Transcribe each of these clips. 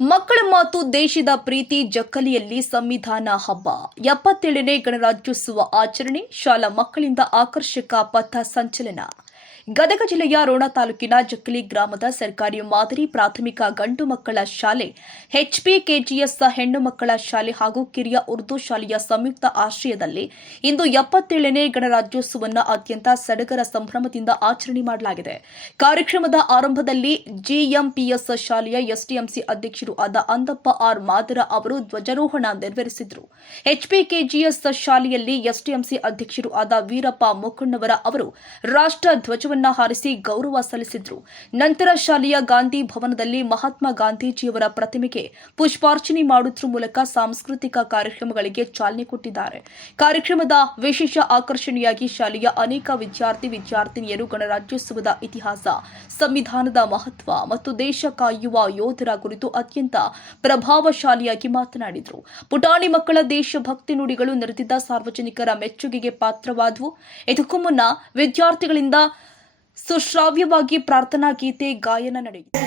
ಮಕ್ಕಳ ಮಾತು ದೇಶದ ಪ್ರೀತಿ ಜಕ್ಕಲಿಯಲ್ಲಿ ಸಂವಿಧಾನ ಹಬ್ಬ 77ನೇ ಗಣರಾಜ್ಯೋತ್ಸವ ಆಚರಣೆ ಶಾಲಾ ಮಕ್ಕಳಿಂದ ಆಕರ್ಷಕ ಪಥ ಸಂಚಲನ. ಗದಗ ಜಿಲ್ಲೆಯ ರೋಣ ತಾಲೂಕಿನ ಜಕ್ಕಲಿ ಗ್ರಾಮದ ಸರ್ಕಾರಿ ಮಾದರಿ ಪ್ರಾಥಮಿಕ ಗಂಡು ಮಕ್ಕಳ ಶಾಲೆ, HPKGS ಹೆಣ್ಣು ಮಕ್ಕಳ ಶಾಲೆ ಹಾಗೂ ಕಿರಿಯ ಉರ್ದು ಶಾಲೆಯ ಸಂಯುಕ್ತ ಆಶ್ರಯದಲ್ಲಿ ಇಂದು 77ನೇ ಗಣರಾಜ್ಯೋತ್ಸವವನ್ನು ಅತ್ಯಂತ ಸಡಗರ ಸಂಭ್ರಮದಿಂದ ಆಚರಣೆ ಮಾಡಲಾಗಿದೆ. ಕಾರ್ಯಕ್ರಮದ ಆರಂಭದಲ್ಲಿ GMPS ಶಾಲೆಯ STMC ಅಧ್ಯಕ್ಷರು ಆದ ಅಂದಪ್ಪ ಆರ್ ಮಾದರ ಅವರು ಧ್ವಜಾರೋಹಣ ನೆರವೇರಿಸಿದರು. HPKGS ಶಾಲೆಯಲ್ಲಿ STMC ಅಧ್ಯಕ್ಷರು ಆದ ವೀರಪ್ಪ ಮುಕ್ಕಣ್ಣವರ ಅವರು ರಾಷ್ಟ್ರ ಧ್ವಜವನ್ನು ಹಾರಿಸಿ ಗೌರವ ಸಲ್ಲಿಸಿದರು. ನಂತರ ಶಾಲೆಯ ಗಾಂಧಿ ಭವನದಲ್ಲಿ ಮಹಾತ್ಮ ಗಾಂಧೀಜಿಯವರ ಪ್ರತಿಮೆಗೆ ಪುಷ್ಪಾರ್ಚನೆ ಮಾಡುವುದರ ಮೂಲಕ ಸಾಂಸ್ಕೃತಿಕ ಕಾರ್ಯಕ್ರಮಗಳಿಗೆ ಚಾಲನೆ ಕೊಟ್ಟಿದ್ದಾರೆ. ಕಾರ್ಯಕ್ರಮದ ವಿಶೇಷ ಆಕರ್ಷಣೆಯಾಗಿ ಶಾಲೆಯ ಅನೇಕ ವಿದ್ಯಾರ್ಥಿನಿಯರು ಗಣರಾಜ್ಯೋತ್ಸವದ ಇತಿಹಾಸ, ಸಂವಿಧಾನದ ಮಹತ್ವ ಮತ್ತು ದೇಶ ಕಾಯುವ ಯೋಧರ ಕುರಿತು ಅತ್ಯಂತ ಪ್ರಭಾವಶಾಲಿಯಾಗಿ ಮಾತನಾಡಿದರು. ಪುಟಾಣಿ ಮಕ್ಕಳ ದೇಶಭಕ್ತಿ ನುಡಿಗಳು ನೆರೆದಿದ್ದ ಸಾರ್ವಜನಿಕರ ಮೆಚ್ಚುಗೆಗೆ ಪಾತ್ರವಾದವು. ಇದಕ್ಕೂ ಮುನ್ನ ವಿದ್ಯಾರ್ಥಿಗಳಿಂದ ಸುಶ್ರಾವ್ಯವಾಗಿ ಪ್ರಾರ್ಥನಾ ಗೀತೆ ಗಾಯನ ನಡೆಯಿತು.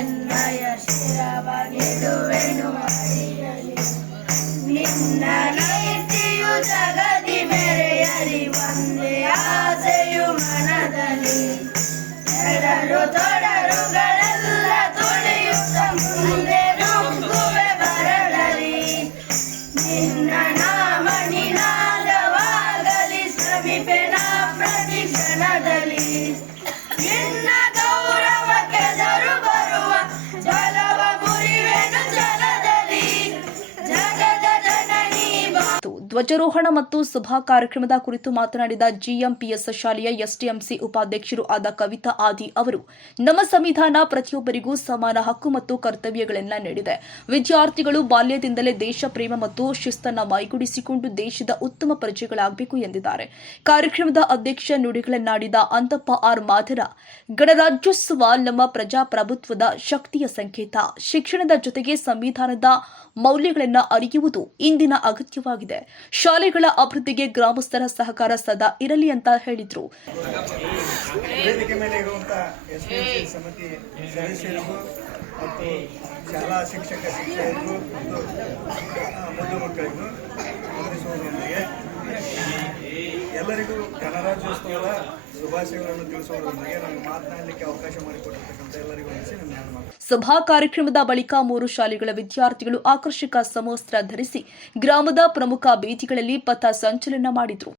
ಧ್ವಜಾರೋಹಣ ಮತ್ತು ಸಭಾ ಕಾರ್ಯಕ್ರಮದ ಕುರಿತು ಮಾತನಾಡಿದ GMPS ಶಾಲೆಯ STMC ಉಪಾಧ್ಯಕ್ಷರು ಆದ ಕವಿತಾ ಆದಿ ಅವರು, ನಮ್ಮ ಸಂವಿಧಾನ ಪ್ರತಿಯೊಬ್ಬರಿಗೂ ಸಮಾನ ಹಕ್ಕು ಮತ್ತು ಕರ್ತವ್ಯಗಳನ್ನು ನೀಡಿದೆ. ವಿದ್ಯಾರ್ಥಿಗಳು ಬಾಲ್ಯದಿಂದಲೇ ದೇಶ ಪ್ರೇಮ ಮತ್ತು ಶಿಸ್ತನ್ನು ಮೈಗೂಡಿಸಿಕೊಂಡು ದೇಶದ ಉತ್ತಮ ಪ್ರಜೆಗಳಾಗಬೇಕು ಎಂದಿದ್ದಾರೆ. ಕಾರ್ಯಕ್ರಮದ ಅಧ್ಯಕ್ಷ ನುಡಿಗಳನ್ನಾಡಿದ ಅಂದಪ್ಪ ಆರ್ ಮಾದರ, ಗಣರಾಜ್ಯೋತ್ಸವ ನಮ್ಮ ಪ್ರಜಾಪ್ರಭುತ್ವದ ಶಕ್ತಿಯ ಸಂಕೇತ. ಶಿಕ್ಷಣದ ಜೊತೆಗೆ ಸಂವಿಧಾನದ ಮೌಲ್ಯಗಳನ್ನು ಅರಿಯುವುದು ಇಂದಿನ ಅಗತ್ಯವಾಗಿದೆ. ಶಾಲೆಗಳ ಅಭಿವೃದ್ಧಿಗೆ ಗ್ರಾಮಸ್ಥರ ಸಹಕಾರ ಸದಾ ಇರಲಿ ಅಂತ ಹೇಳಿದ್ರು. ವೇದಿಕೆ ಮೇಲೆ ಇರುವಂತಹ STMC ಸಮಿತಿ ಸದಸ್ಯರಿಗೂ ಮತ್ತು ಶಾಲಾ ಶಿಕ್ಷಕರಿಗೂ ಮತ್ತು ಮಕ್ಕಳಿಗೂ ವಂದಿಸುವುದರೊಂದಿಗೆ ಎಲ್ಲರಿಗೂ ಗಣರಾಜ್ಯೋತ್ಸವದ ಶುಭಾಶಯಗಳನ್ನು ತಿಳಿಸುವುದರೊಂದಿಗೆ ನನಗೆ ಮಾತನಾಡಲಿಕ್ಕೆ ಅವಕಾಶ ಮಾಡಿಕೊಟ್ಟಿರ್ತಕ್ಕಂಥ ಎಲ್ಲರಿಗೂ ಸಭಾ ಕಾರ್ಯಕ್ರಮದ ಬಳಿಕ 3 ಶಾಲೆಗಳ ವಿದ್ಯಾರ್ಥಿಗಳು ಆಕರ್ಷಕ ಸಮವಸ್ತ್ರ ಧರಿಸಿ ಗ್ರಾಮದ ಪ್ರಮುಖ ಬೀದಿಗಳಲ್ಲಿ ಪಥ ಸಂಚಲನ ಮಾಡಿದರು.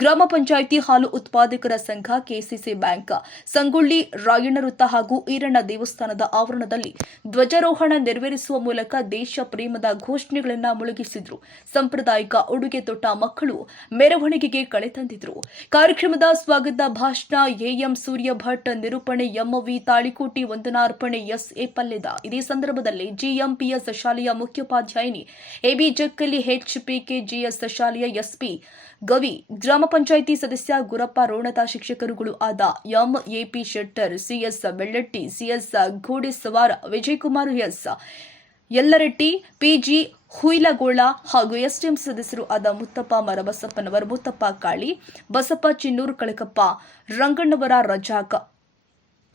ಗ್ರಾಮ ಪಂಚಾಯಿತಿ ಹಾಲು ಉತ್ಪಾದಕರ ಸಂಘ, KCC ಬ್ಯಾಂಕ್, ಸಂಗೊಳ್ಳಿ ರಾಯಣ್ಣ ವೃತ್ತ ಹಾಗೂ ಈರಣ್ಣ ದೇವಸ್ಥಾನದ ಆವರಣದಲ್ಲಿ ಧ್ವಜಾರೋಹಣ ನೆರವೇರಿಸುವ ಮೂಲಕ ದೇಶ ಪ್ರೇಮದ ಘೋಷಣೆಗಳನ್ನು ಮೊಳಗಿಸಿದ್ರು. ಸಾಂಪ್ರದಾಯಿಕ ಉಡುಗೆ ತೊಟ್ಟ ಮಕ್ಕಳು ಮೆರವಣಿಗೆಗೆ ಕಳೆ ತಂದಿದ್ರು. ಕಾರ್ಯಕ್ರಮದ ಸ್ವಾಗತ ಭಾಷಣ AM ಸೂರ್ಯ ಭಟ್, ನಿರೂಪಣೆ MV ತಾಳಿಕೋಟಿ, ವಂದನಾರ್ಪಣೆ SA ಪಲ್ಲೆದ. ಇದೇ ಸಂದರ್ಭದಲ್ಲಿ GMPS ಶಾಲೆಯ ಮುಖ್ಯೋಪಾಧ್ಯಾಯಿನಿ AB ಜಕ್ಕಲಿ, HPKGS ಶಾಲೆಯ SP ಗವಿ, ಗ್ರಾಮ ಪಂಚಾಯಿತಿ ಸದಸ್ಯ ಗುರಪ್ಪ ರೋಣದ, ಶಿಕ್ಷಕರುಗಳು ಆದ MAP Shettar, CS Bellatti, CS ಘೋಡೆಸವಾರ, Vijayakumar S ಯಲ್ಲರೆಡ್ಡಿ, PG Huilgol ಹಾಗೂ STM ಸದಸ್ಯರು ಆದ ಮುತ್ತಪ್ಪ ಮರಬಸಪ್ಪನವರ್, ಮುತ್ತಪ್ಪ ಕಾಳಿ, ಬಸಪ್ಪ ಚಿನ್ನೂರು, ಕಳಕಪ್ಪ ರಂಗಣ್ಣವರ, ರಜಾಕ್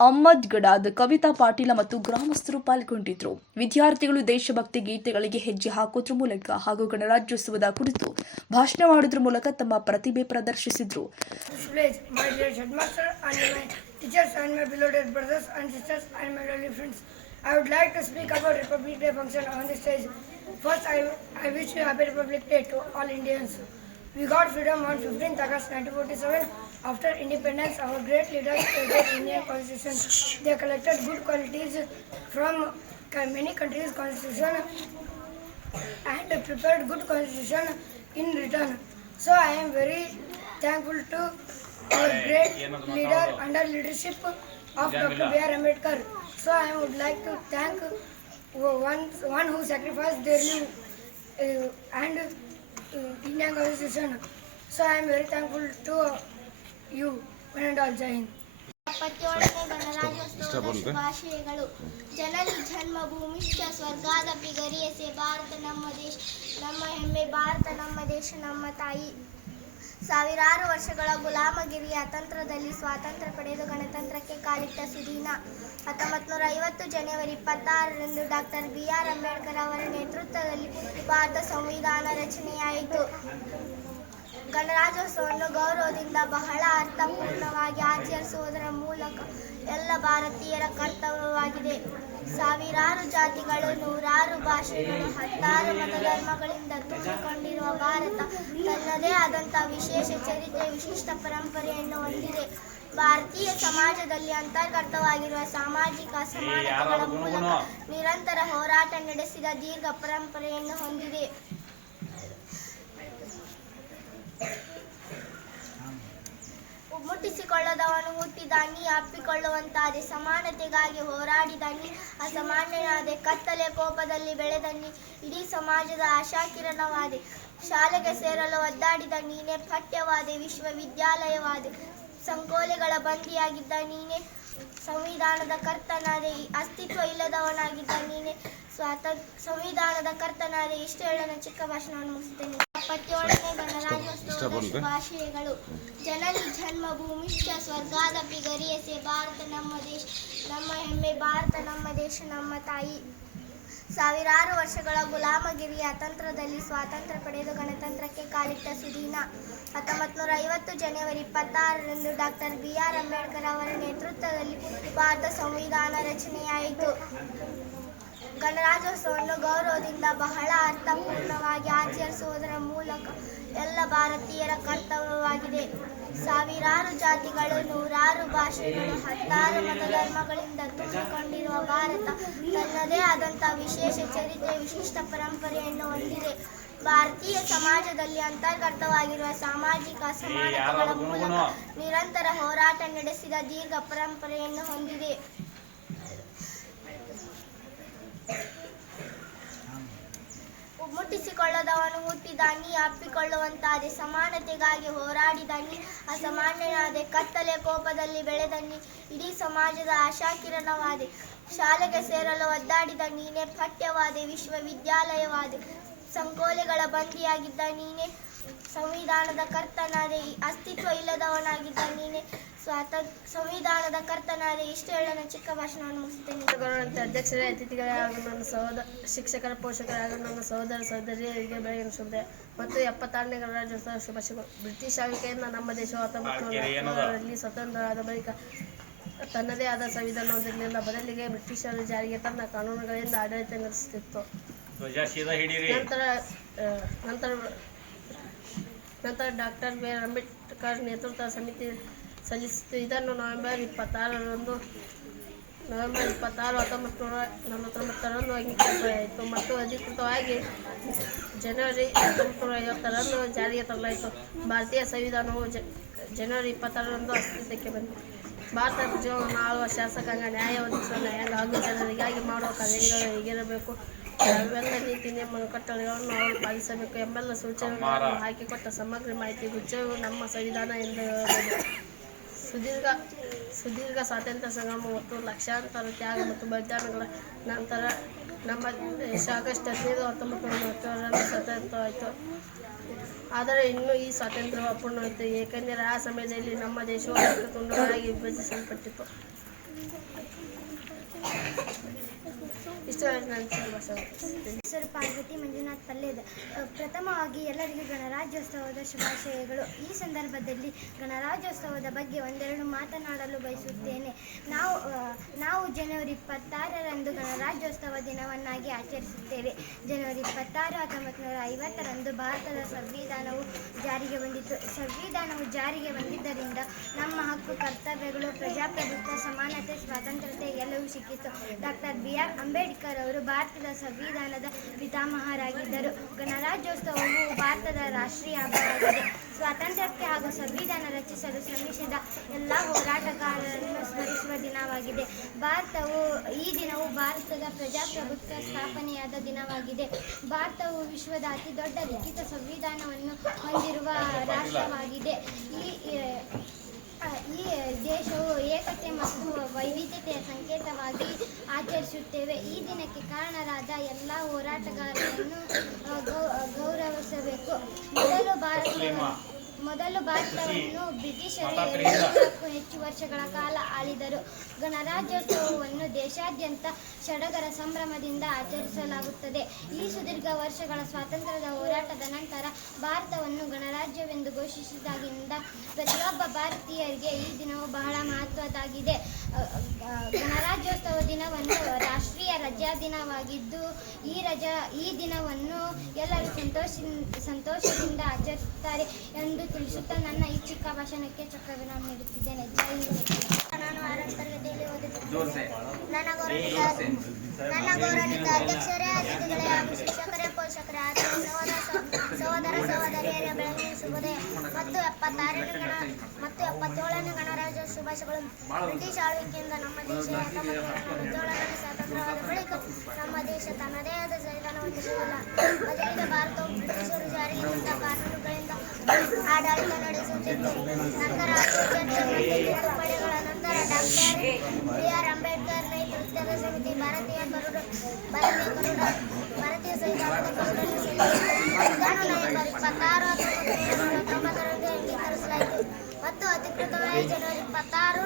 ಅಹ್ಮದ್ ಗಡಾದ್, ಕವಿತಾ ಪಾಟೀಲ ಮತ್ತು ಗ್ರಾಮಸ್ಥರು ಪಾಲ್ಗೊಂಡಿದ್ದರು. ವಿದ್ಯಾರ್ಥಿಗಳು ದೇಶಭಕ್ತಿ ಗೀತೆಗಳಿಗೆ ಹೆಜ್ಜೆ ಹಾಕುವುದರ ಮೂಲಕ ಹಾಗೂ ಗಣರಾಜ್ಯೋತ್ಸವದ ಕುರಿತು ಭಾಷಣ ಮಾಡುವುದರ ಮೂಲಕ ತಮ್ಮ ಪ್ರತಿಭೆ ಪ್ರದರ್ಶಿಸಿದರು. I would like to speak about Republic Day function on the stage. First, I wish you Happy Republic Day to all Indians. We got freedom on 15th August 1947. After independence, our great leaders created Indian Constitution. They collected good qualities from many countries' constitution and prepared good constitution in return. So I am very thankful to our great leader under leadership of Dr. B.R. Ambedkar. So I would like to thank one who sacrificed their life and Indian Constitution. So I am very thankful to you. One and all, Jai Hind. 77ನೇ ಗಣರಾಜ್ಯೋತ್ಸವದ ಶುಭಾಶಯಗಳು. ಜನನಿ ಜನ್ಮಭೂಮಿಶ್ಚ ಸ್ವರ್ಗಾದಪಿ ಗರಿಯಸೆ. ಭಾರತ ನಮ್ಮ ದೇಶ, ನಮ್ಮ ಹೆಮ್ಮೆ. ಭಾರತ ನಮ್ಮ ದೇಶ, ನಮ್ಮ ತಾಯಿ. ಸಾವಿರಾರು ವರ್ಷಗಳ ಗುಲಾಮಗಿರಿಯ ಅತಂತ್ರದಲ್ಲಿ ಸ್ವಾತಂತ್ರ್ಯ ಪಡೆದು ಗಣತಂತ್ರಕ್ಕೆ ಕಾಲಿಟ್ಟ ಸುದೀನ 1950 ಜನವರಿ 26ರಂದು ಡಾಕ್ಟರ್ B.R. ಅಂಬೇಡ್ಕರ್ ಅವರ ನೇತೃತ್ವದಲ್ಲಿ ಭಾರತ ಸಂವಿಧಾನ ರಚನೆಯಾಯಿತು. ಗಣರಾಜ್ಯೋತ್ಸವವನ್ನು ಗೌರವದಿಂದ ಬಹಳ ಅರ್ಥಪೂರ್ಣವಾಗಿ ಆಚರಿಸುವುದರ ಮೂಲಕ ಎಲ್ಲ ಭಾರತೀಯರ ಕರ್ತವ್ಯವಾಗಿದೆ. ಸಾವಿರಾರು ಜಾತಿಗಳು, ನೂರಾರು ಭಾಷೆಗಳು, 16 ಮತಧರ್ಮಗಳಿಂದ ತುಂಬಿಕೊಂಡಿರುವ ಭಾರತ ತನ್ನದೇ ಆದಂಥ ವಿಶೇಷ ಚರಿತ್ರೆ, ವಿಶಿಷ್ಟ ಪರಂಪರೆಯನ್ನು ಹೊಂದಿದೆ. ಭಾರತೀಯ ಸಮಾಜದಲ್ಲಿ ಅಂತರ್ಗತವಾಗಿರುವ ಸಾಮಾಜಿಕ ಅಸಮಾನತೆಗಳ ಮೂಲಕ ನಿರಂತರ ಹೋರಾಟ ನಡೆಸಿದ ದೀರ್ಘ ಪರಂಪರೆಯನ್ನು ಹೊಂದಿದೆ. ಮುಟ್ಟಿಸಿಕೊಳ್ಳದವನು ಹುಟ್ಟಿದಾನಿ, ಅಪ್ಪಿಕೊಳ್ಳುವಂತಾದೆ. ಸಮಾನತೆಗಾಗಿ ಹೋರಾಡಿದಾನಿ, ಅಸಾಮಾನ್ಯನಾದೆ. ಕತ್ತಲೆ ಕೋಪದಲ್ಲಿ ಬೆಳೆದನಿ, ಇಡೀ ಸಮಾಜದ ಆಶಾಕಿರಣವಾದೆ. ಶಾಲೆಗೆ ಸೇರಲು ಒದ್ದಾಡಿದ ನೀನೆ, ಪಠ್ಯವಾದೆ, ವಿಶ್ವವಿದ್ಯಾಲಯವಾದೆ. ಸಂಕೋಲೆಗಳ ಬಂದಿಯಾಗಿದ್ದ ನೀನೆ, ಸಂವಿಧಾನದ ಕರ್ತನಾದೆ. ಅಸ್ತಿತ್ವ ಇಲ್ಲದವನಾಗಿದ್ದ ನೀನೆ, ಸಂವಿಧಾನದ ಕರ್ತನಾದೆ. ಇಷ್ಟು ಹೇಳೋಣ ಚಿಕ್ಕ ಭಾಷಣವನ್ನು ಮುಗಿಸುತ್ತೇನೆ. 77ನೇ ಗಣರಾಜ್ಯೋತ್ಸವದ ಶುಭಾಶಯಗಳು. ಜನನಿ ಜನ್ಮಭೂಮಿಶ್ಚ ಸ್ವರ್ಗಾದಪಿ ಗರಿಯಸೆ. ಭಾರತ ನಮ್ಮ ದೇಶ, ನಮ್ಮ ಹೆಮ್ಮೆ. ಭಾರತ ನಮ್ಮ ದೇಶ, ನಮ್ಮ ತಾಯಿ. ಸಾವಿರಾರು ವರ್ಷಗಳ ಗುಲಾಮಗಿರಿಯ ಅತಂತ್ರದಲ್ಲಿ ಸ್ವಾತಂತ್ರ್ಯ ಪಡೆದು ಗಣತಂತ್ರಕ್ಕೆ ಕಾಲಿಟ್ಟ ಸುದೀನ 1950 ಜನವರಿ 26ರಂದು ಡಾಕ್ಟರ್ B.R. ಅಂಬೇಡ್ಕರ್ ಅವರ ನೇತೃತ್ವದಲ್ಲಿ ಭಾರತ ಸಂವಿಧಾನ ರಚನೆಯಾಯಿತು. ಗಣರಾಜ್ಯೋತ್ಸವವನ್ನು ಗೌರವದಿಂದ ಬಹಳ ಅರ್ಥಪೂರ್ಣವಾಗಿ ಆಚರಿಸುವುದರ ಮೂಲಕ ಎಲ್ಲ ಭಾರತೀಯರ ಕರ್ತವ್ಯವಾಗಿದೆ. ಸಾವಿರಾರು ಜಾತಿಗಳು, ನೂರಾರು ಭಾಷೆಗಳು, 16 ಮತಧರ್ಮಗಳಿಂದ ತುಂಬಿಕೊಂಡಿರುವ ಭಾರತ ತನ್ನದೇ ಆದಂಥ ವಿಶೇಷ ಚರಿತ್ರೆ, ವಿಶಿಷ್ಟ ಪರಂಪರೆಯನ್ನು ಹೊಂದಿದೆ. ಭಾರತೀಯ ಸಮಾಜದಲ್ಲಿ ಅಂತರ್ಗತವಾಗಿರುವ ಸಾಮಾಜಿಕ ಅಸಮಾನತೆಗಳ ಮೂಲಕ ನಿರಂತರ ಹೋರಾಟ ನಡೆಸಿದ ದೀರ್ಘ ಪರಂಪರೆಯನ್ನು ಹೊಂದಿದೆ. ಮುಟ್ಟಿಸಿಕೊಳ್ಳದವನು ಹುಟ್ಟಿದಾನಿ, ಅಪ್ಪಿಕೊಳ್ಳುವಂತಾದೆ. ಸಮಾನತೆಗಾಗಿ ಹೋರಾಡಿದಾನಿ, ಅಸಾಮಾನ್ಯನಾದೆ. ಕತ್ತಲೆ ಕೋಪದಲ್ಲಿ ಬೆಳೆದನಿ, ಇಡೀ ಸಮಾಜದ ಆಶಾಕಿರಣವಾದೆ. ಶಾಲೆಗೆ ಸೇರಲು ಒದ್ದಾಡಿದ ನೀನೆ, ಪಠ್ಯವಾದೆ, ವಿಶ್ವವಿದ್ಯಾಲಯವಾದೆ. ಸಂಕೋಲೆಗಳ ಬಂದಿಯಾಗಿದ್ದ ನೀನೆ, ಸಂವಿಧಾನದ ಕರ್ತನಾದೆ. ಅಸ್ತಿತ್ವ ಇಲ್ಲದವನಾಗಿದ್ದ ನೀನೆ, ಸಂವಿಧಾನದ ಕರ್ತನಾದೆ. ಇಷ್ಟು ಹೇಳೋಣ ಚಿಕ್ಕ ಭಾಷಣವನ್ನು ಮುಗಿಸುತ್ತೇನೆ. ಗೌರವಾನ್ವಿತ ಅಧ್ಯಕ್ಷರೇ, ಅತಿಥಿಗಳೇ ಹಾಗೂ ನನ್ನ ಶಿಕ್ಷಕರ, ಪೋಷಕರೇ ಹಾಗೂ ನನ್ನ ಸಹೋದರ ಸಹೋದರಿಯರಿಗೆ ಬೆಳಗಿನ ಶುಭೋದಯ ಮತ್ತು 76ನೇ ಗಣರಾಜ್ಯೋತ್ಸವ ಶುಭಾಶಯಗಳು. ಬ್ರಿಟಿಷ್ ಆಳ್ವಿಕೆಯಿಂದ ನಮ್ಮ ದೇಶವು 1940ರಲ್ಲಿ ಸ್ವತಂತ್ರವಾದ ಬಳಿಕ ತನ್ನದೇ ಆದ ಸಂವಿಧಾನ ಹೊಂದಿರಲಿಲ್ಲ. ಬದಲಿಗೆ ಬ್ರಿಟಿಷರು ಜಾರಿಗೆ ತನ್ನ ಕಾನೂನುಗಳಿಂದ ಆಡಳಿತ ನಡೆಸುತ್ತಿತ್ತು. ನಂತರ ಡಾಕ್ಟರ್ B.R. ಅಂಬೇಡ್ಕರ್ ನೇತೃತ್ವದ ಸಮಿತಿ ಸಲ್ಲಿಸಿತು. ಇದನ್ನು ನವೆಂಬರ್ 26, 1949ರಂದು ಅಂಗೀಕರಿಸಲಾಯಿತು ಮತ್ತು ಅಧಿಕೃತವಾಗಿ ಜನವರಿ 1950ರಂದು ಜಾರಿಗೆ ತರಲಾಯಿತು. ಭಾರತೀಯ ಸಂವಿಧಾನವು ಜನವರಿ 26ರಂದು ಅಸ್ತಿತ್ವಕ್ಕೆ ಬಂದಿತು. ಭಾರತ ರಾಜ್ಯವನ್ನು ಆಳುವ ಶಾಸಕಾಂಗ, ನ್ಯಾಯ ಒದಗಿಸುವ ನ್ಯಾಯಾಂಗ ಹಾಗೂ ಜನರಿಗಾಗಿ ಮಾಡುವ ಕಾರ್ಯಗಳು ಹೇಗಿರಬೇಕು, ಯಾವೆಲ್ಲ ನೀತಿ ನಿಯಮ ಕಟ್ಟಳೆಗಳನ್ನು ಅವರು ಪಾಲಿಸಬೇಕು ಎಂಬೆಲ್ಲ ಸೂಚನೆಗಳನ್ನು ಹಾಕಿಕೊಟ್ಟ ಸಮಗ್ರ ಮಾಹಿತಿ ಗುಚ್ಛವು ನಮ್ಮ ಸಂವಿಧಾನ ಎಂದು ಹೇಳಬಹುದು. ಸುದೀರ್ಘ ಸ್ವಾತಂತ್ರ್ಯ ಸಂಗ್ರಾಮ ಮತ್ತು ಲಕ್ಷಾಂತರ ತ್ಯಾಗ ಮತ್ತು ಬಲಿದಾನಗಳ ನಂತರ ನಮ್ಮ ದೇಶ ಆಗಸ್ಟ್ 15, 1940ರಲ್ಲಿ ಸ್ವತಂತ್ರವಾಯಿತು. ಆದರೆ ಇನ್ನೂ ಈ ಸ್ವಾತಂತ್ರ್ಯವು ಅಪೂರ್ಣವಾಯಿತು, ಏಕೆಂದರೆ ಆ ಸಮಯದಲ್ಲಿ ನಮ್ಮ ದೇಶವು 10 ತುಂಡುಗಳಾಗಿ ವಿಭಜಿಸಲ್ಪಟ್ಟಿತು. ಇಷ್ಟು ನಾನು ಭಾಷೆ ಹೆಸರು ಪಾರ್ವತಿ ಮಂಜುನಾಥ್ ಪಲ್ಲೇದ್. ಪ್ರಥಮವಾಗಿ ಎಲ್ಲರಿಗೂ ಗಣರಾಜ್ಯೋತ್ಸವದ ಶುಭಾಶಯಗಳು. ಈ ಸಂದರ್ಭದಲ್ಲಿ ಗಣರಾಜ್ಯೋತ್ಸವದ ಬಗ್ಗೆ ಒಂದೆರಡು ಮಾತನಾಡಲು ಬಯಸುತ್ತೇನೆ. ನಾವು ಜನವರಿ 26ರಂದು ಗಣರಾಜ್ಯೋತ್ಸವ ದಿನವನ್ನಾಗಿ ಆಚರಿಸುತ್ತೇವೆ. ಜನವರಿ 26, 1950ರಂದು ಭಾರತದ ಸಂವಿಧಾನವು ಜಾರಿಗೆ ಬಂದಿತು. ಸಂವಿಧಾನವು ಜಾರಿಗೆ ಬಂದಿದ್ದರಿಂದ ನಮ್ಮ ಹಕ್ಕು, ಕರ್ತವ್ಯಗಳು, ಪ್ರಜಾಪ್ರಭುತ್ವ, ಸಮಾನತೆ, ಸ್ವಾತಂತ್ರ್ಯತೆ ಎಲ್ಲವೂ ಸಿಕ್ಕಿತು. ಡಾಕ್ಟರ್ BR ಅಂಬೇಡ್ಕರ್ ಅವರು ಭಾರತದ ಸಂವಿಧಾನದ ಪಿತಾಮಹರಾಗಿದ್ದರು. ಗಣರಾಜ್ಯೋತ್ಸವವು ಭಾರತದ ರಾಷ್ಟ್ರೀಯ ಹಬ್ಬವಾಗಿದೆ. ಸ್ವಾತಂತ್ರ್ಯಕ್ಕೆ ಹಾಗೂ ಸಂವಿಧಾನ ರಚಿಸಲು ಶ್ರಮಿಸಿದ ಎಲ್ಲ ಹೋರಾಟಗಾರರನ್ನು ಸ್ಮರಿಸುವ ದಿನವಾಗಿದೆ. ಈ ದಿನವು ಭಾರತದ ಪ್ರಜಾಪ್ರಭುತ್ವ ಸ್ಥಾಪನೆಯಾದ ದಿನವಾಗಿದೆ. ಭಾರತವು ವಿಶ್ವದ ಅತಿ ದೊಡ್ಡ ಲಿಖಿತ ಸಂವಿಧಾನವನ್ನು ಹೊಂದಿರುವ ರಾಷ್ಟ್ರವಾಗಿದೆ. ಈ ದೇಶವು ಏಕತೆ ಮತ್ತು ವೈವಿಧ್ಯತೆಯ ಸಂಕೇತವಾಗಿ ಆಚರಿಸುತ್ತೇವೆ. ಈ ದಿನಕ್ಕೆ ಕಾರಣರಾದ ಎಲ್ಲ ಹೋರಾಟಗಾರರನ್ನು ಗೌರವಿಸಬೇಕು. ಮೊದಲು ಭಾರತವನ್ನು ಬ್ರಿಟಿಷರು 200ಕ್ಕೂ ಹೆಚ್ಚು ವರ್ಷಗಳ ಕಾಲ ಆಳಿದರು. ಗಣರಾಜ್ಯೋತ್ಸವವನ್ನು ದೇಶಾದ್ಯಂತ ಸಡಗರ ಸಂಭ್ರಮದಿಂದ ಆಚರಿಸಲಾಗುತ್ತದೆ. ಈ ಸುದೀರ್ಘ ವರ್ಷಗಳ ಸ್ವಾತಂತ್ರ್ಯದ ಹೋರಾಟದ ನಂತರ ಭಾರತವನ್ನು ಗಣರಾಜ್ಯವೆಂದು ಘೋಷಿಸಿದಾಗಿನಿಂದ ಪ್ರತಿಯೊಬ್ಬ ಭಾರತೀಯರಿಗೆ ಈ ದಿನವು ಬಹಳ ಮಹತ್ವದ್ದಾಗಿದೆ. ಗಣರಾಜ್ಯೋತ್ಸವ ದಿನವನ್ನು ರಾಷ್ಟ್ರೀಯ ರಜಾ ದಿನವಾಗಿದ್ದು, ಈ ದಿನವನ್ನು ಎಲ್ಲರೂ ಸಂತೋಷದಿಂದ ಆಚರಿಸುತ್ತಾರೆ ಎಂದು ತಿಳಿಸುತ್ತಾ ನನ್ನ ಈ ಚಿಕ್ಕ ಭಾಷಣಕ್ಕೆ ಚೊಕ್ಕ ವಿರಾಮ ನೀಡುತ್ತಿದ್ದೇನೆ. ಜೈ ಹಿಂದ್. ನಾನು 6ನೇ ತರಗತಿಯಲ್ಲಿ ಓದುತ್ತಿದ್ದೇನೆ. ನನ್ನ ಗೌರವಾನ್ವಿತ ಅಧ್ಯಕ್ಷರೇ, ಅತಿಥಿಗಳೇ ಹಾಗೂ ಶಿಕ್ಷಕರೇ, ಪೋಷಕರೇ, ಸಹೋದರ ಸಹೋದರಿಯರೇ, ಬೆಳಗಿನ ಶುಭೋದಯ ಮತ್ತು 77ನೇ ಗಣರಾಜ್ಯೋತ್ಸವ ಶುಭಾಶಯಗಳು. ಬ್ರಿಟಿಷ್ ಆಳ್ವಿಕೆಯಿಂದ ನಮ್ಮ ದೇಶ 1947ರಲ್ಲಿ ಸ್ವಾತಂತ್ರ್ಯವಾದ ಬಳಿಕ ನಮ್ಮ ದೇಶ ತನ್ನದೇ ಆದ ಸಂವಿಧಾನ ಹೊಂದಿರಲಿಲ್ಲ. ಬದಲಿಗೆ ಭಾರತವು ಬ್ರಿಟಿಷರು ಜಾರಿಗೆ ತಂದ ಕಾನೂನುಗಳಿಂದ ಆಡಳಿತ ನಡೆಸುತ್ತಿತ್ತು. ನಂತರ ತಿದ್ದುಪಡಿಗಳ ನಂತರ ಡಾಕ್ಟರ್ BR ಅಂಬೇಡ್ಕರ್ ನೇತೃತ್ವದ ಸಮಿತಿ ಭಾರತೀಯ ಸಂವಿಧಾನದ ಕರಡನ್ನು ಸಲ್ಲಿಸಿತು. ಇದನ್ನು ನವೆಂಬರ್ 26, 1949ರಂದು ಅಂಗೀಕರಿಸಲಾಯಿತು ಮತ್ತು ಅಧಿಕೃತವಾಗಿ ಜನವರಿ 26,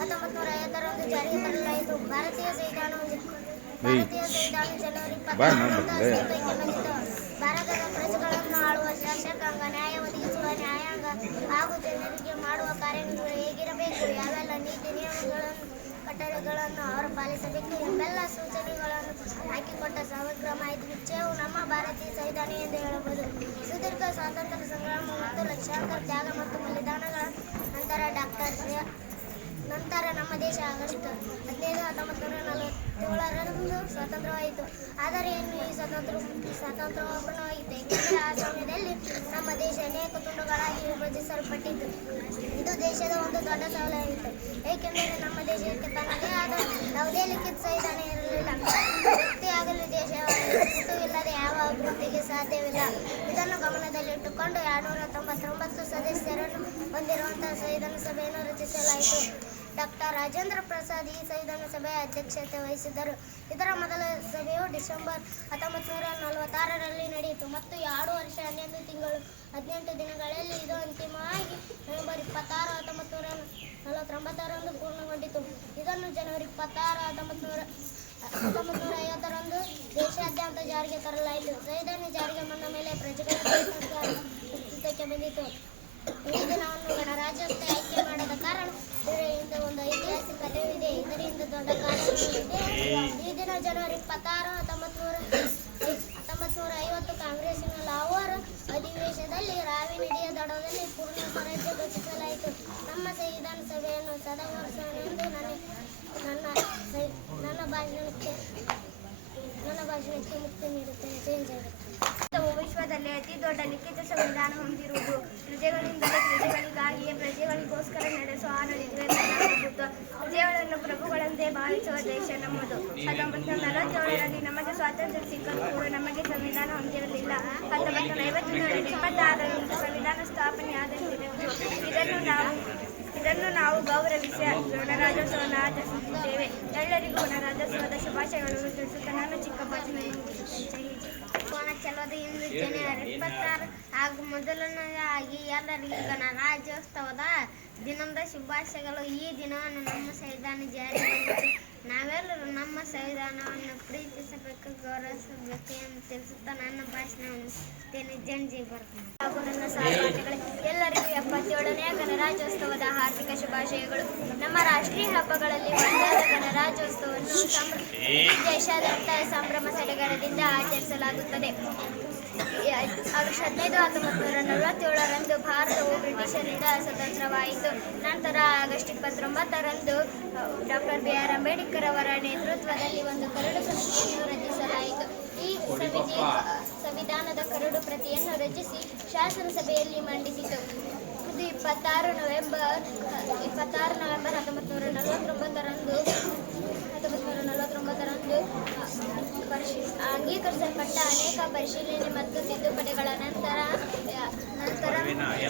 1950ರಂದು ಜಾರಿಗೆ ತರಲಾಯಿತು. ಭಾರತೀಯ ಸಂವಿಧಾನವು ಜನವರಿ 26ರಂದು ಅಸ್ತಿತ್ವಕ್ಕೆ ಬಂದಿತು. ಭಾರತದ ಪ್ರಜೆಗಳನ್ನು ಆಳುವ ಶಾಸಕಾಂಗ, ನ್ಯಾಯ ಒದಗಿಸುವ ನ್ಯಾಯಾಂಗ ಹಾಗೂ ಜನರಿಗೆ ಮಾಡುವ ಕಾರ್ಯಗಳು ಹೇಗಿರಬೇಕು, ಯಾವೆಲ್ಲ ನೀತಿ ನಿಯಮಗಳನ್ನು, ಕಟ್ಟಳೆಗಳನ್ನು ಅವರು ಪಾಲಿಸಬೇಕು ಎಂಬೆಲ್ಲ ಸೂಚನೆಗಳನ್ನು ಹಾಕಿಕೊಟ್ಟ ಸಮಗ್ರ ಮಾಹಿತಿ ವಿಷಯವು ನಮ್ಮ ಭಾರತೀಯ ಸಂವಿಧಾನ ಎಂದು ಹೇಳಬಹುದು. ಸುದೀರ್ಘ ಸ್ವಾತಂತ್ರ್ಯ ಸಂಗ್ರಾಮ ಮತ್ತು ಲಕ್ಷಾಂತರ ತ್ಯಾಗ ಮತ್ತು ಬಲಿದಾನಗಳ ನಂತರ ನಮ್ಮ ದೇಶ ಆಗಸ್ಟ್ 15, 1947ರಂದು ಸ್ವತಂತ್ರವಾಯಿತು. ಆದರೆ ಇನ್ನು ಈ ಸ್ವಾತಂತ್ರ್ಯ ಅಪೂರ್ಣವಾಗಿತ್ತು, ಏಕೆಂದರೆ ಆ ಸಮಯದಲ್ಲಿ ನಮ್ಮ ದೇಶ ಅನೇಕ ತುಂಡುಗಳಾಗಿ ವಿಭಜಿಸಲ್ಪಟ್ಟಿತ್ತು. ಇದು ದೇಶದ ಒಂದು ದೊಡ್ಡ ಸವಾಲಾಗಿತ್ತು, ಏಕೆಂದರೆ ನಮ್ಮ ದೇಶಕ್ಕೆ ತನ್ನದೇ ಆದ ಯಾವುದೇ ಲಿಖಿತ ಸಂವಿಧಾನ ಇರಲಿಲ್ಲ. ವ್ಯಕ್ತಿಯಾಗಲಿ ದೇಶವಾಗಲಿ ಇಲ್ಲದೆ ಯಾವ ಅಭಿವೃದ್ಧಿಗೆ ಸಾಧ್ಯವಿಲ್ಲ. ಇದನ್ನು ಗಮನದಲ್ಲಿಟ್ಟುಕೊಂಡು 299 ಸದಸ್ಯರನ್ನು ಹೊಂದಿರುವಂತಹ ಸಂವಿಧಾನ ಸಭೆಯನ್ನು ರಚಿಸಲಾಯಿತು. ಡಾಕ್ಟರ್ ರಾಜೇಂದ್ರ ಪ್ರಸಾದ್ ಈ ಸಂವಿಧಾನ ಸಭೆಯ ಅಧ್ಯಕ್ಷತೆ ವಹಿಸಿದ್ದರು. ಇದರ ಮೊದಲ ಸಭೆಯು ಡಿಸೆಂಬರ್ 1946ರಲ್ಲಿ ನಡೆಯಿತು ಮತ್ತು 2 ವರ್ಷ 11 ತಿಂಗಳು 18 ದಿನಗಳಲ್ಲಿ ಇದು ಅಂತಿಮವಾಗಿ ನವೆಂಬರ್ 26, 1949ರಂದು ಪೂರ್ಣಗೊಂಡಿತು. ಇದನ್ನು ಜನವರಿ 26, 1950ರಂದು ದೇಶಾದ್ಯಂತ ಜಾರಿಗೆ ತರಲಾಯಿತು. ಸಂವಿಧಾನ ಜಾರಿಗೆ ಬಂದ ಮೇಲೆ ಪ್ರಜೆಗಳ ಅಸ್ತಿತ್ವಕ್ಕೆ ಬಂದಿತು. ಈ ದಿನವನ್ನು ಗಣರಾಜ್ಯೋತ್ಸವ ಆಯ್ಕೆ ಮಾಡದ ಕಾರಣ ಇದರಿಂದ ಒಂದು ಐತಿಹಾಸಿಕ ಅರಿವಿದೆ. ಇದರಿಂದ ದೊಡ್ಡ ಕಾರಣವಿದೆ. ಈ ದಿನ ಜನವರಿ 26, 1950 ಕಾಂಗ್ರೆಸ್ಸಿನ ಲಾಹೋರ್ ಅಧಿವೇಶನದಲ್ಲಿ ರಾವಿನಡಿಯ ದಡದಲ್ಲಿ ಪೂರ್ಣ ಸ್ವರಾಜ್ಯ ಘೋಷಿಸಲಾಯಿತು. ನಮ್ಮ ಸಂವಿಧಾನ ಸಭೆಯನ್ನು ಸದಸ್ಯರೆಂದು ನನ್ನ ಭಾಷಣಕ್ಕೆ ಮುಕ್ತಿ ನೀಡುತ್ತೇನೆ. ವಿಶ್ವದಲ್ಲಿ ಅತಿ ದೊಡ್ಡ ಲಿಖಿತ ಸಂವಿಧಾನ ಹೊಂದಿರುವುದು. ಪ್ರಜೆಗಳಿಂದಲೇ ಪ್ರಜೆಗಳಿಗಾಗಿಯೇ ಪ್ರಜೆಗಳಿಗೋಸ್ಕರ ನಡೆಸುವ ಆಡಳಿತವೆಂದು ಪ್ರಜೆಗಳನ್ನು ಪ್ರಭುಗಳಂತೆ ಭಾವಿಸುವ ದೇಶ ನಮ್ಮದು. 1947ರಲ್ಲಿ ನಮಗೆ ಸ್ವಾತಂತ್ರ್ಯ ಸಿಕ್ಕರೂ ಕೂಡ ನಮಗೆ ಸಂವಿಧಾನ ಹೊಂದಿರಲಿಲ್ಲ. 1950ರಲ್ಲಿ 26ರಂದು ಸಂವಿಧಾನ ಸ್ಥಾಪನೆಯಾದಂತಿತ್ತು. ಇದನ್ನು ನಾವು ಗೌರವಿಸಿ ಗಣರಾಜ್ಯೋತ್ಸವವನ್ನು ಆಚರಿಸುತ್ತಿದ್ದೇವೆ. ಎಲ್ಲರಿಗೂ ಗಣರಾಜ್ಯೋತ್ಸವದ ಶುಭಾಶಯಗಳನ್ನು ತಿಳಿಸುತ್ತಾ ನಾನು ಚಿಕ್ಕ ಭಾಷಣವನ್ನು ಮುಗಿಸುತ್ತೇನೆ. ಚಲೋದು ಇಂದು ಜನವರಿ 26 ಹಾಗೂ ಮೊದಲನೆಯದಾಗಿ ಎಲ್ಲರಿಗೂ ಗಣರಾಜ್ಯೋತ್ಸವದ ದಿನದ ಶುಭಾಶಯಗಳು. ಈ ದಿನವನ್ನು ನಮ್ಮ ಸಂವಿಧಾನ ಜಾರಿಗೆ ಬಂದಿತು. ನಾವೆಲ್ಲರೂ ನಮ್ಮ ಸಂವಿಧಾನವನ್ನು ಪ್ರೀತಿಸಬೇಕು, ಗೌರವಿಸಬೇಕು ಎಂದು ತಿಳಿಸುತ್ತಾ ನನ್ನ ಭಾಷಣವನ್ನು ಜನಜಿ ಬರ್ತೀನಿ. ಹಾಗೂ ನನ್ನ ಸಹಪಾಠಿಗಳೇ, ಎಲ್ಲರಿಗೂ 77ನೇ ಗಣರಾಜ್ಯೋತ್ಸವದ ಹಾರ್ದಿಕ ಶುಭಾಶಯಗಳು. ನಮ್ಮ ರಾಷ್ಟ್ರೀಯ ಹಬ್ಬಗಳಲ್ಲಿ ಒಂದಾದ ಗಣರಾಜ್ಯೋತ್ಸವವನ್ನು ದೇಶಾದ್ಯಂತ ಸಂಭ್ರಮ ಸಡಗರದಿಂದ ಆಚರಿಸಲಾಗುತ್ತದೆ. ಆಗಸ್ಟ್ 15, 1947ರಂದು ಭಾರತವು ಬ್ರಿಟಿಷರಿಂದ ಸ್ವತಂತ್ರವಾಯಿತು. ನಂತರ ಆಗಸ್ಟ್ 29ರಂದು ಡಾಕ್ಟರ್ ಬಿ ಆರ್ ಅಂಬೇಡ್ಕರ್ ಅವರ ನೇತೃತ್ವದಲ್ಲಿ ಒಂದು ಕರಡು ಸಮಿತಿಯನ್ನು ರಚಿಸಲಾಯಿತು. ಈ ಸಮಿತಿ ಸಂವಿಧಾನದ ಕರಡು ಪ್ರತಿಯನ್ನು ರಚಿಸಿ ಶಾಸನ ಸಭೆಯಲ್ಲಿ ಮಂಡಿಸಿತು. ಇದು 26 ನವೆಂಬರ್ 1949ರಂದು ಅಂಗೀಕರಿಸಲ್ಪಟ್ಟ. ಅನೇಕ ಪರಿಶೀಲನೆ ಮತ್ತು ತಿದ್ದುಪಡಿಗಳ ನಂತರ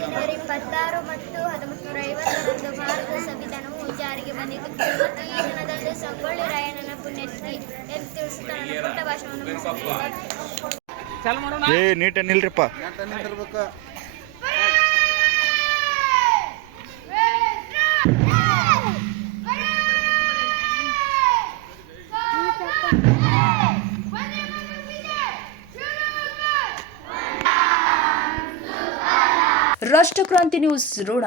ಜನವರಿ 26 ಮತ್ತು 1950ರಂದು ಭಾರತದ ಸಂವಿಧಾನವು ಜಾರಿಗೆ ಬಂದಿತು ಮತ್ತು ಈ ದಿನದಂದು ಸಂಗೊಳ್ಳಿ ರಾಯಣ್ಣನ ಪುಣ್ಯತಿಥಿ ಎಂದು ತಿಳಿಸುತ್ತಾ ನನ್ನ ಪುಟ್ಟ ಭಾಷಣವನ್ನು ಮುಗಿಸುತ್ತೇನೆ. ನೀಟ ನಿಲ್ರಿಪ್ಪ. ರಾಷ್ಟ್ರಕ್ರಾಂತಿ ನ್ಯೂಸ್ ರೋಣ.